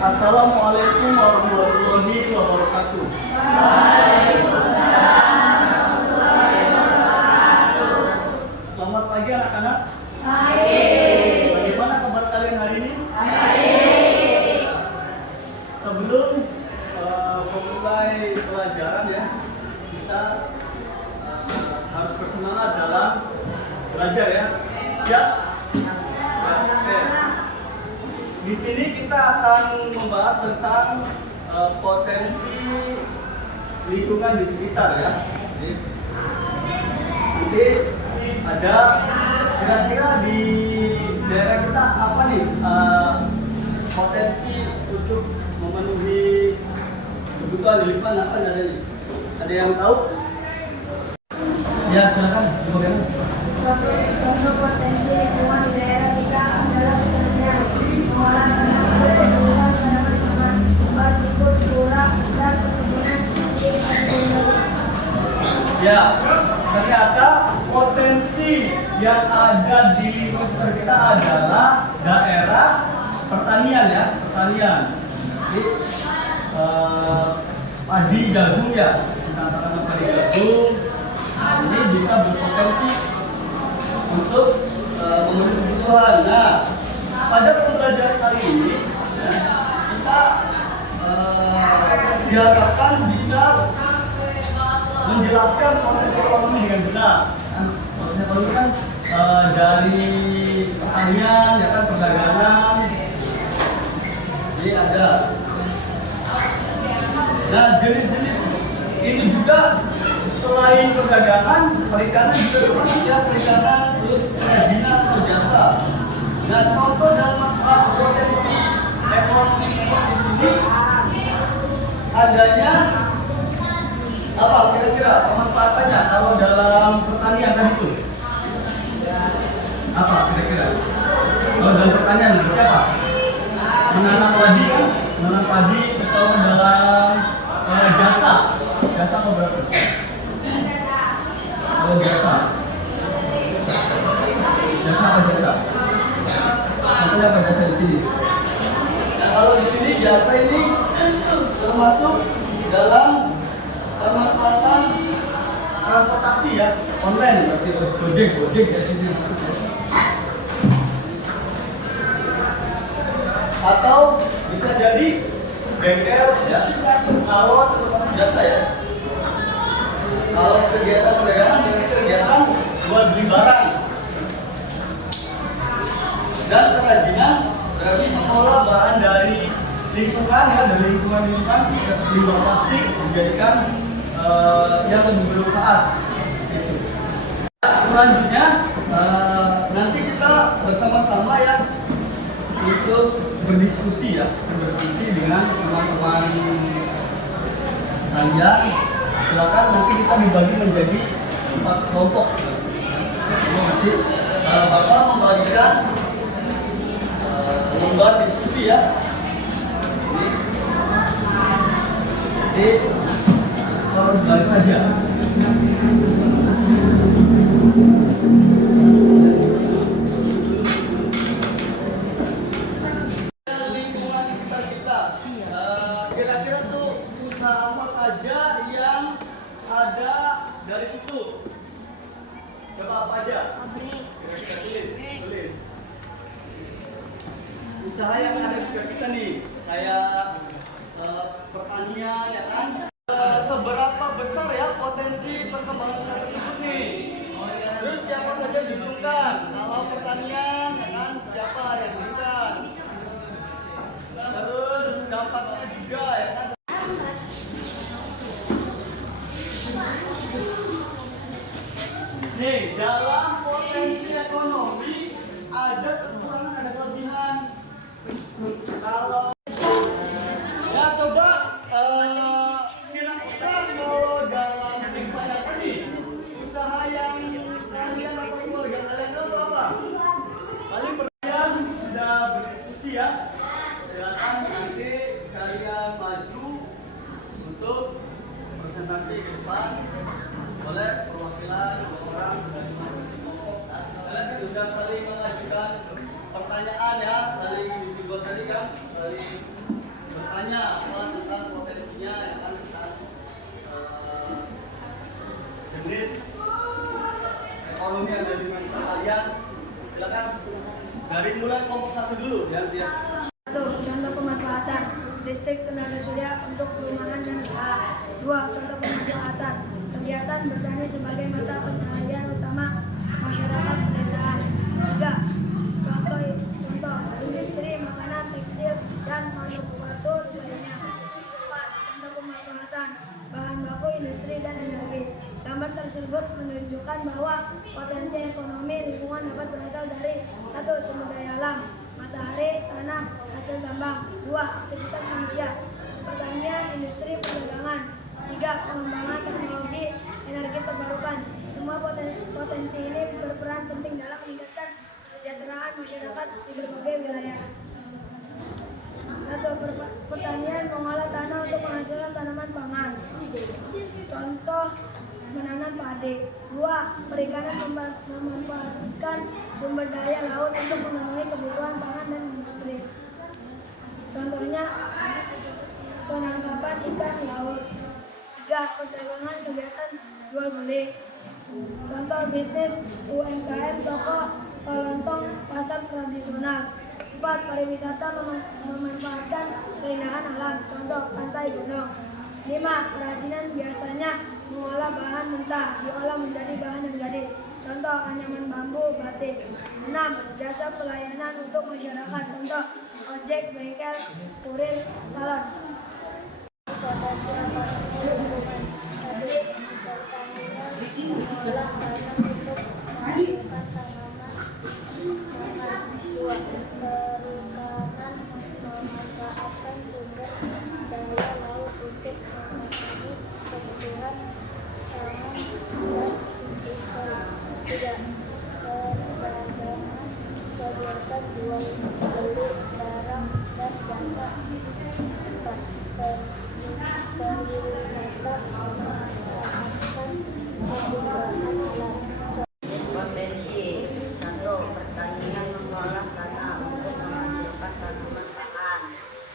Assalamualaikum warahmatullahi wabarakatuh. Selamat pagi anak-anak. Bagaimana kabar kalian hari ini? Sebelum memulai pelajaran ya, kita harus bersemangat dalam belajar ya. Siap? Oke. Di sini kita akan membahas tentang potensi lingkungan di sekitar ya. Nanti ada kira-kira di daerah kita apa nih potensi untuk memenuhi kebutuhan di lingkungan apa ada nih? Ada yang tahu? Ya silakan. Bagaimana? Contoh potensi lingkungan di daerah kita adalah sebenarnya mengolah tanah, perkebunan, tanaman-tanaman, obat tikus, curah, dan perkebunan Ya, ternyata potensi yang ada di lingkungan kita adalah daerah pertanian ya, pertanian. Jadi, padi jagung ya, kita katakan padi jagung ini bisa berpotensi untuk memenuhi kebutuhan. Nah, pada pembelajaran kali ini kita diharapkan bisa menjelaskan potensi ekonomi dengan benar. Potensi ekonomi kan dari pertanian, ya kan, perdagangan. Jadi ada. Nah, jenis-jenis ini juga selain perdagangan, perikanan juga termasuk ya, perikanan, terus kerajinan atau jasa. Nah, contoh dan manfaat potensi ekonomi di sini adanya apa kira-kira pemanfaatannya kalau dalam pertanian tadi itu apa kira-kira kalau dalam pertanian seperti apa? Menanam padi kan, menanam padi. Terus kalau dalam jasa apa berapa? Kalau jasa apa jasa? Contohnya apa jasa di sini? Nah, kalau di sini jasa ini termasuk dalam pemanfaatan transportasi ya, online berarti Gojek ya sini masuknya. Atau bisa jadi bengkel ya, salon termasuk jasa ya. Kalau kegiatan perdagangan dengan kegiatan jual beli barang. Dan kerajinan berarti mengolah bahan dari lingkungan ya, dari lingkungan limbah plastik dijadikan yang lebih bermanfaat. Gitu. Selanjutnya nanti kita bersama-sama ya untuk berdiskusi dengan teman-teman kalian. Silakan nanti kita dibagi menjadi 4 kelompok. Jadi Bapak membagikan lembar diskusi ya. Jadi kalau balik saja. Lingkungan sekitar kita, kira-kira tuh usaha apa saja yang ada dari situ? Coba apa aja? Tulis. Usaha yang ada di sekitar kita nih, kayak pertanian ya kan? Seberapa besar ya potensi perkembangan usaha tersebut nih? Terus siapa saja diuntungkan? Kalau pertanian ya kan, siapa yang diuntungkan? Terus dampaknya juga ya kan? Nih, dalam potensi ekonomi ada kekurangan, ada kelebihan. Kalau ya coba kira-kira kalau dalam lingkungan apa nih, usaha yang kalian atau keluarga kalian tahu apa? Paling kalian sudah berdiskusi ya. Silakan nanti kalian maju untuk presentasi ke depan oleh perwakilan orang dari masing-masing kelompok. Kalian sudah saling mengajukan pertanyaan ya, saling juga tadi kan, saling kelompok satu dulu ya. Satu, contoh pemanfaatan listrik tenaga surya untuk perumahan dan usaha. Dua, contoh pemanfaatan kegiatan bertani sebagai mata pencaharian utama masyarakat pedesaan. Tiga, contoh industri makanan, tekstil, dan manufaktur lainnya. Empat, contoh pemanfaatan bahan baku industri dan energi. Gambar tersebut menunjukkan bahwa potensi ekonomi lingkungan dapat berasal dari satu, sumber daya alam, matahari, tanah, hasil tambang. Dua, aktivitas manusia, pertanian, industri, perdagangan. Tiga, pengembangan teknologi energi terbarukan. Semua potensi ini berperan penting dalam meningkatkan kesejahteraan masyarakat di berbagai wilayah. Satu, pertanian mengolah tanah untuk menghasilkan tanaman pangan. Contoh menanam padi. Dua, perikanan memanfaatkan sumber daya laut untuk memenuhi kebutuhan pangan dan industri. Contohnya penangkapan ikan laut. Tiga, perdagangan kegiatan jual beli. Contoh bisnis UMKM toko kelontong pasar tradisional. Empat, pariwisata memanfaatkan keindahan alam. Contoh pantai gunung. Lima, kerajinan biasanya mengolah bahan mentah diolah menjadi bahan yang jadi. Contoh anyaman bambu, batik. 6, jasa pelayanan untuk masyarakat. Contoh ojek, bengkel, kurir, salon. Perikanan memanfaatkan sumber daya laut untuk memenuhi kebutuhan pangan dan industri. Tiga, perdagangan kegiatan jual beli barang dan jasa. Empat, pariwisata memanfaatkan kebutuhan alam. Potensi satu, pertanian mengolah tanah untuk menghasilkan tanaman pangan.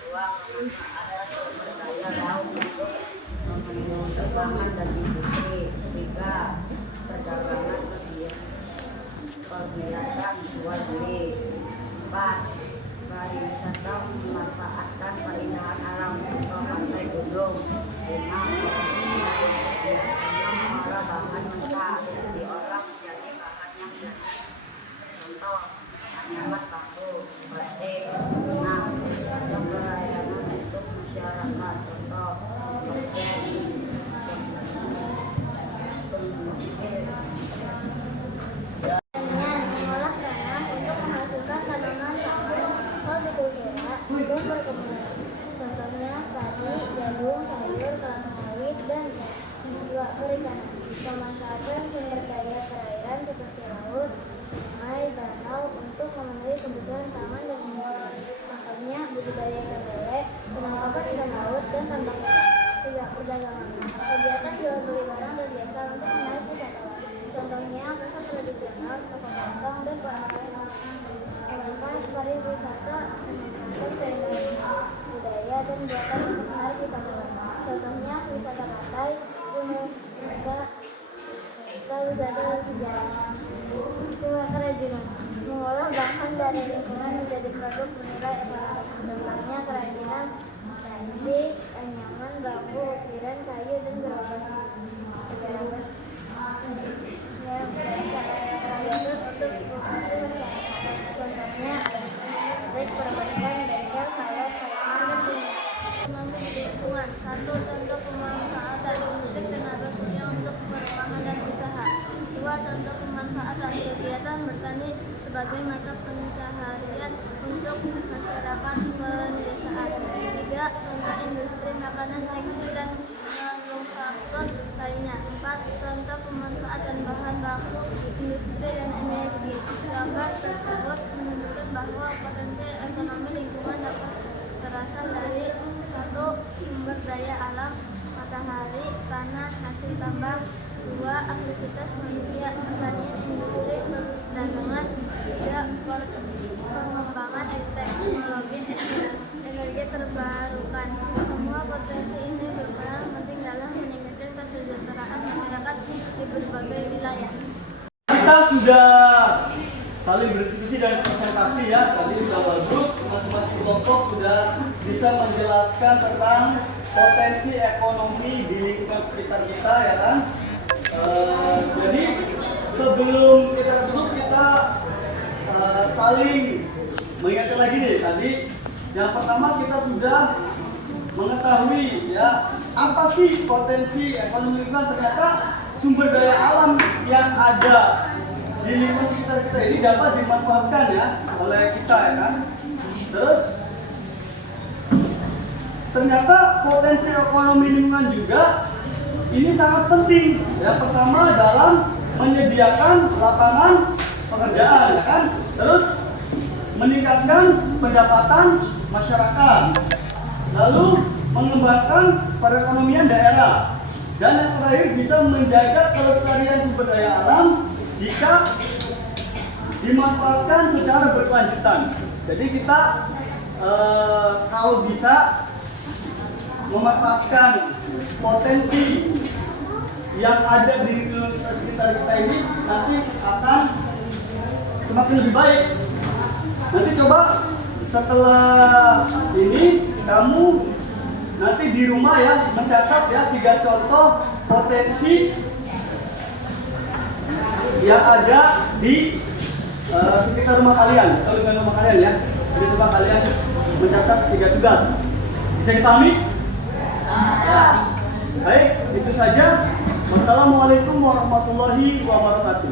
Dua, memanfaatkan sumber daya laut untuk memenuhi kebutuhan dan industri. Tiga, perdagangan kegiatan jual beli. Empat, pariwisata memanfaatkan keindahan alam contoh pantai gunung. Lima, mengolah bahan mentah diolah menjadi bahan yang jadi. Contoh anyaman bambu, batik. Enam, jasa pelayanan untuk masyarakat. Contoh ojek, Mengolah tanah untuk menghasilkan tanaman pangan, hortikultura, dan perkebunan. Contohnya padi, jagung, sayur, kelapa sawit, dan dua, perikanan. Memanfaatkan sumber daya perairan seperti laut, sungai, danau untuk memenuhi kebutuhan pangan dan industri. Contohnya budidaya ikan lele, penangkapan ikan laut, dan tambang ikan. Tiga, perdagangan. Kegiatan jual beli barang dan jasa untuk menarik wisatawan. Contohnya pasar tradisional, toko kelontong, dan UMKM. Sedangkan pariwisata memanfaatkan keindahan budaya dan buatan untuk menarik wisatawan. Contohnya wisata pantai, gunung, wisata sejarah. Dua, kerajinan. Mengolah bahan dari lingkungan menjadi produk bernilai ekonomi. Contohnya kerajinan batik, anyaman, bambu, ukiran, kayu, dan gerobak. Kegiatan untuk edukasi masyarakat. Contohnya ojek, perbankan, bengkel, salon, fashion, dan penyiaran. Lingkungan. Satu, contoh pemanfaatan listrik tenaga surya untuk perumahan dan usaha. Dua, contoh pemanfaatan kegiatan bertani sebagai mata pencaharian untuk masyarakat pedesaan. Tiga, contoh industri makanan, tekstil, dan manufaktur lainnya. Empat, contoh pemanfaatan bahan baku industri dan energi. Gambar tersebut menunjukkan bahwa potensi ekonomi lingkungan dapat berasal dari satu, sumber daya alam, matahari, tanah, hasil tambang. Dua, aktivitas manusia, pertanian, industri, perdagangan. Tiga, pengembangan teknologi energi terbarukan. Semua potensi ini berperan penting dalam meningkatkan kesejahteraan masyarakat di berbagai wilayah. Kita sudah saling berdiskusi dan presentasi ya. Tadi sudah bagus, masing-masing kelompok sudah bisa menjelaskan tentang potensi ekonomi di lingkungan sekitar kita ya kan. Jadi sebelum kita tutup kita saling mengingatkan lagi nih. Tadi yang pertama kita sudah mengetahui ya apa sih potensi ekonomi lingkungan. Ternyata sumber daya alam yang ada di lingkungan sekitar kita ini dapat dimanfaatkan ya oleh kita ya kan. Terus ternyata potensi ekonomi lingkungan juga ini sangat penting ya. Pertama dalam menyediakan lapangan pekerjaan ya kan. Terus meningkatkan pendapatan masyarakat. Lalu mengembangkan perekonomian daerah. Dan yang terakhir bisa menjaga kelestarian sumber daya alam jika dimanfaatkan secara berkelanjutan. Jadi kita kalau bisa memanfaatkan potensi yang ada di lingkungan sekitar kita ini nanti akan semakin lebih baik. Nanti coba setelah ini kamu nanti di rumah ya mencatat ya 3 contoh potensi yang ada di sekitar rumah kalian, atau dengan rumah kalian ya. Jadi coba kalian mencatat 3 tugas. Bisa dipahami? Baik, itu saja. Wassalamualaikum warahmatullahi wabarakatuh.